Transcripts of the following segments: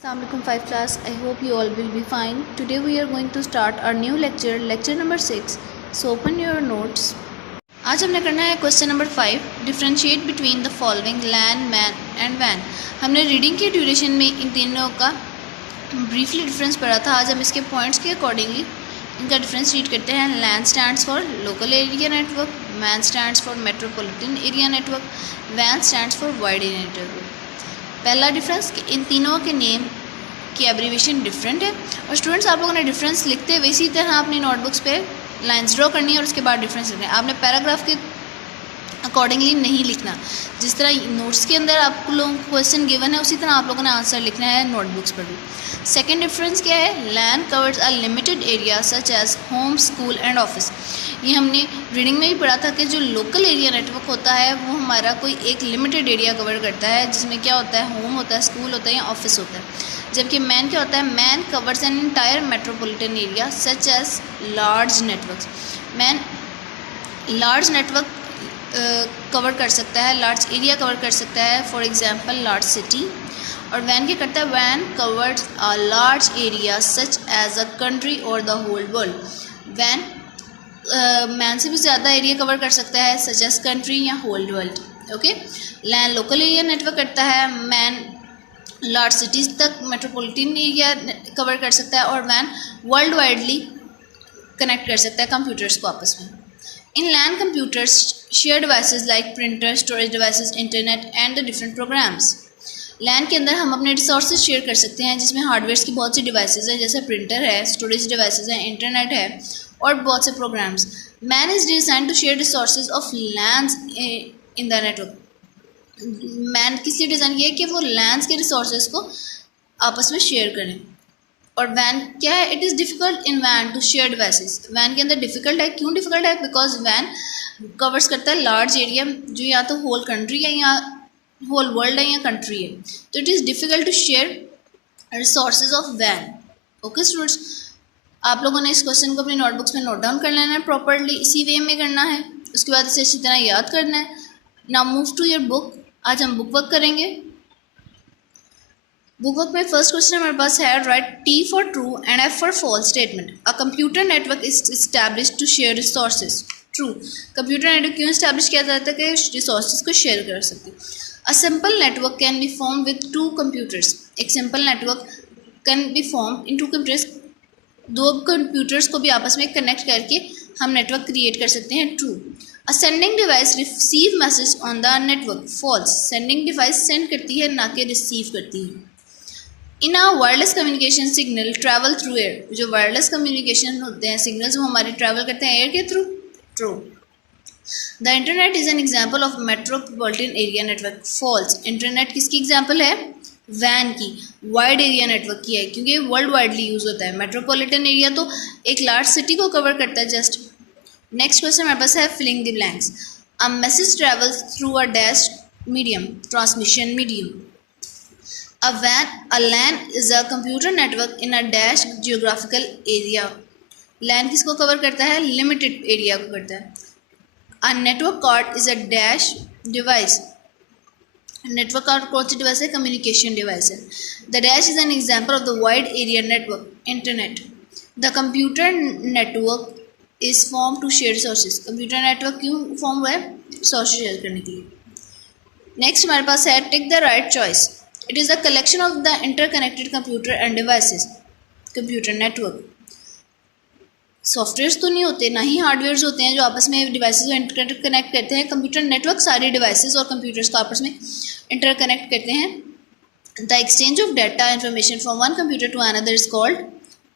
Assalamualaikum 5 class. I hope you all will be fine. Today we are going to start our new lecture number 6. So open your notes. आज हमने करना है question number 5. Differentiate between the following LAN, MAN and वैन. हमने reading के duration में इन तीनों का ब्रीफली डिफरेंस पढ़ा था. आज हम इसके पॉइंट्स के अकॉर्डिंगली इनका डिफरेंस रीड करते हैं. LAN stands for local area network, MAN stands for metropolitan area network, वैन stands for wide area network. पहला डिफरेंस कि इन तीनों के नेम की एब्रीविएशन डिफरेंट है. और स्टूडेंट्स, आप लोगों ने डिफरेंस लिखते हुए इसी तरह अपनी नोटबुक्स पे लाइंस ड्रॉ करनी है और उसके बाद डिफरेंस लिखना है. आपने पैराग्राफ के अकॉर्डिंगली नहीं लिखना. जिस तरह नोट्स के अंदर आप लोगों को क्वेश्चन गिवन है उसी तरह आप लोगों ने आंसर लिखना है नोटबुक्स पर भी. सेकेंड डिफरेंस क्या है? Land covers a limited area such age home, school and office. ये हमने रीडिंग में भी पढ़ा था कि जो लोकल एरिया नेटवर्क होता है वो हमारा कोई एक लिमिटेड एरिया कवर करता है, जिसमें क्या होता है, होम होता है, स्कूल होता है या ऑफिस होता है. जबकि मैन क्या होता है? MAN covers an entire metropolitan area such as large networks. MAN large network cover कर सकता है, लार्ज एरिया कवर कर सकता है, फॉर एग्जांपल लार्ज सिटी. और वैन क्या करता है? वैन covers a large area such as a country और द होल वर्ल्ड. वैन मैन से भी ज़्यादा एरिया कवर कर सकता है, सच एज कंट्री या whole world. Okay. LAN local area network करता है, मैन लार्ज सिटीज़ तक मेट्रोपॉलिटन एरिया कवर कर सकता है, और वैन वर्ल्ड वाइडली कनेक्ट कर सकता है कंप्यूटर्स को आपस में. In LAN computers share devices like printer, storage devices, internet and the different programs. LAN के अंदर हम अपने रिसोर्सेज शेयर कर सकते हैं, जिसमें हार्डवेयर की बहुत सी डिवाइसेस हैं, जैसे प्रिंटर है, स्टोरेज डिवाइसेस हैं, इंटरनेट है और बहुत से programs. MAN is design to share resources of LANs in the network. MAN किस लिए डिज़ाइन किया है? कि वो लैंड्स के रिसोर्सेज को आपस में शेयर करें. और वैन क्या है? इट इज़ डिफ़िकल्ट इन वैन टू शेयर डिवाइसेस. वैन के अंदर डिफ़िकल्ट है. क्यों डिफ़िकल्ट है? बिकॉज वैन कवर्स करता है लार्ज एरिया, जो या तो होल कंट्री है या होल वर्ल्ड है या कंट्री है. तो it is difficult to share resources of वैन. ओके स्टूडेंट्स, आप लोगों ने इस क्वेश्चन को अपनी नोटबुक्स में नोट डाउन कर लेना है प्रॉपरली, इसी वे में करना है. उसके बाद इसे अच्छी तरह याद करना है. Now move to your book. आज हम बुक वर्क करेंगे. बुक वर्क में फर्स्ट क्वेश्चन हमारे पास है, write T for true and F for false statement. A computer network is established to share resources. True. Computer network क्यों establish किया जाता है? कि रिसोर्सेज को शेयर कर सकते. A simple network can be form with two computers. एक simple network can be form in to computers. दो कंप्यूटर्स को भी आपस में कनेक्ट करके हम नेटवर्क क्रिएट कर सकते हैं. True. A sending device receive message on the network. False. Sending device send करती है, ना कि रिसीव करती है. In a wireless communication signal travel through air. जो वायरलेस कम्युनिकेशन होते हैं, सिग्नल्स, वो हमारे ट्रैवल करते हैं एयर के through. True. The internet is an example of metropolitan area network. False. Internet किसकी एग्जाम्पल है? वैन की. वाइड एरिया नेटवर्क की है, क्योंकि वर्ल्ड वाइडली यूज़ होता है. मेट्रोपॉलिटन एरिया तो एक लार्ज सिटी को कवर करता है जस्ट. नेक्स्ट क्वेश्चन हमारे पास है, filling the blanks. A message travels through a dash medium. Transmission medium. A LAN is a computer network in a dash geographical area. LAN किसको cover करता है? Limited area को करता है. A network card is a dash device. Network card कौन सी device है? Communication device है. The dash is an example of the wide area network. Internet. The computer network is form to share resources. Computer network क्यों form हुआ है? Resources share करने के लिए. नेक्स्ट हमारे पास है, take the right choice. It is the collection of the interconnected computer and devices. Computer network softwares तो नहीं होते, ना ही हार्डवेयर्स होते हैं जो आपस में डिवाइसेस को इंटरकनेक्ट करते हैं. कंप्यूटर नेटवर्क सारे डिवाइसेस और कंप्यूटर्स को आपस में इंटरकनेक्ट करते हैं. The exchange of data information from one computer to another is called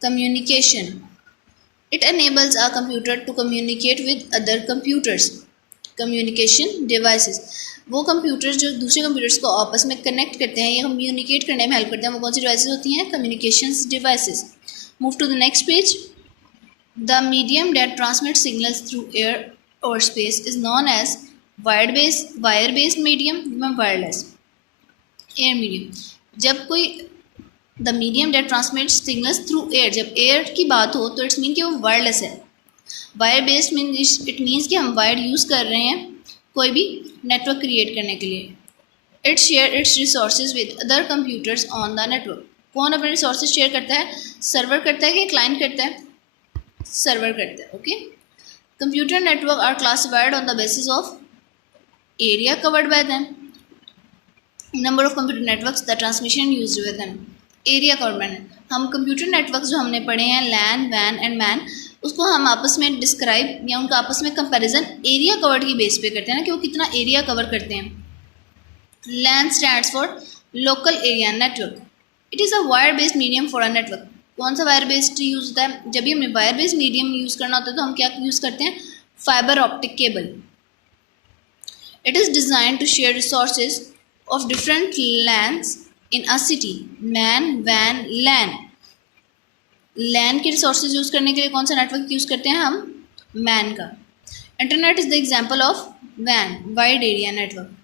communication. It enables a computer to communicate with other computers. Communication devices. वो कंप्यूटर्स जो दूसरे कंप्यूटर्स को आपस में कनेक्ट करते हैं या कम्युनिकेट करने में हेल्प करते हैं, वो कौन सी डिवाइसेस होती हैं? Communications devices. Move to the next page. The medium that transmit signals through air और space is known as wire based medium या वायरलेस एयर मीडियम. जब कोई the medium that transmit signals through air, जब air की बात हो तो it's mean कि वो वायरलेस है. Wire based mean it means कि हम वायर यूज़ कर रहे हैं कोई भी नेटवर्क क्रिएट करने के लिए. It shares its resources with other computers on the network. कौन अपने रिसोर्सेज शेयर करता है, सर्वर करता है कि क्लाइंट करता है, सर्वर करता है। Okay, computer network are classified on the basis of area covered by them, number of computer networks, the transmission used with them. Area covered by them, हम कंप्यूटर नेटवर्क्स जो हमने पढ़े हैं लैन वैन एंड मैन, उसको हम आपस में describe या उनका आपस में कंपैरिजन एरिया कवर्ड की बेस पे करते हैं ना, कि वो कितना एरिया कवर करते हैं। LAN stands for local area network, it is a wire based medium for a network. कौन सा वायर बेस्ड यूज होता है, जब भी हमें वायर बेस्ड मीडियम यूज़ करना होता है तो हम क्या यूज़ करते हैं, fibre optic cable. It is design to share resources of different LANs in a city, MAN वैन लैन। लैन के रिसोर्सेज यूज़ करने के लिए कौन सा नेटवर्क यूज़ करते हैं हम, मैन का। Internet is the example of वैन, वाइड एरिया नेटवर्क।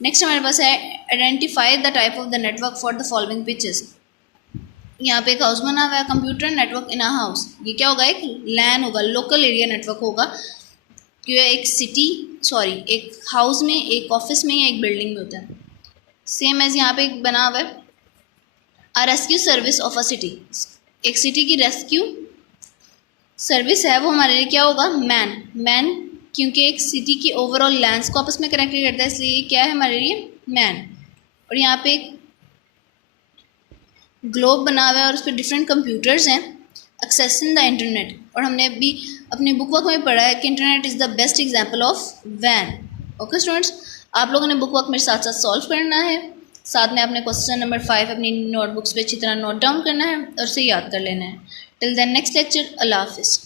नेक्स्ट हमारे पास है identify the type of the network for the following पिचेस। यहाँ पे एक हाउस बना हुआ है, computer network in a house, ये क्या होगा, एक लैन होगा, लोकल एरिया नेटवर्क होगा, क्योंकि एक एक हाउस में, एक ऑफिस में या एक बिल्डिंग में होता है। सेम एज यहाँ पे एक बना हुआ है a rescue service of a city, एक सिटी की रेस्क्यू सर्विस है, वो हमारे लिए क्या होगा, मैन, क्योंकि एक सिटी की ओवरऑल लैंड्स को आपस में कनेक्ट करता है, इसलिए क्या है हमारे लिए, मैन। और यहाँ पे एक ग्लोब बना हुआ है और उस पर डिफरेंट कंप्यूटर्स हैं, एक्सेसिंग द इंटरनेट। और हमने अभी अपने बुक वर्क में पढ़ा है कि internet is the best example of वैन। ओके स्टूडेंट्स, आप लोगों ने बुक वर्क मेरे साथ साथ सॉल्व करना है, साथ में अपने क्वेश्चन नंबर 5 अपनी नोटबुक्स पे अच्छी तरह नोट डाउन करना है और उसे याद कर लेना है। टिल देन नेक्स्ट लेक्चर, अल्लाह हाफिज़।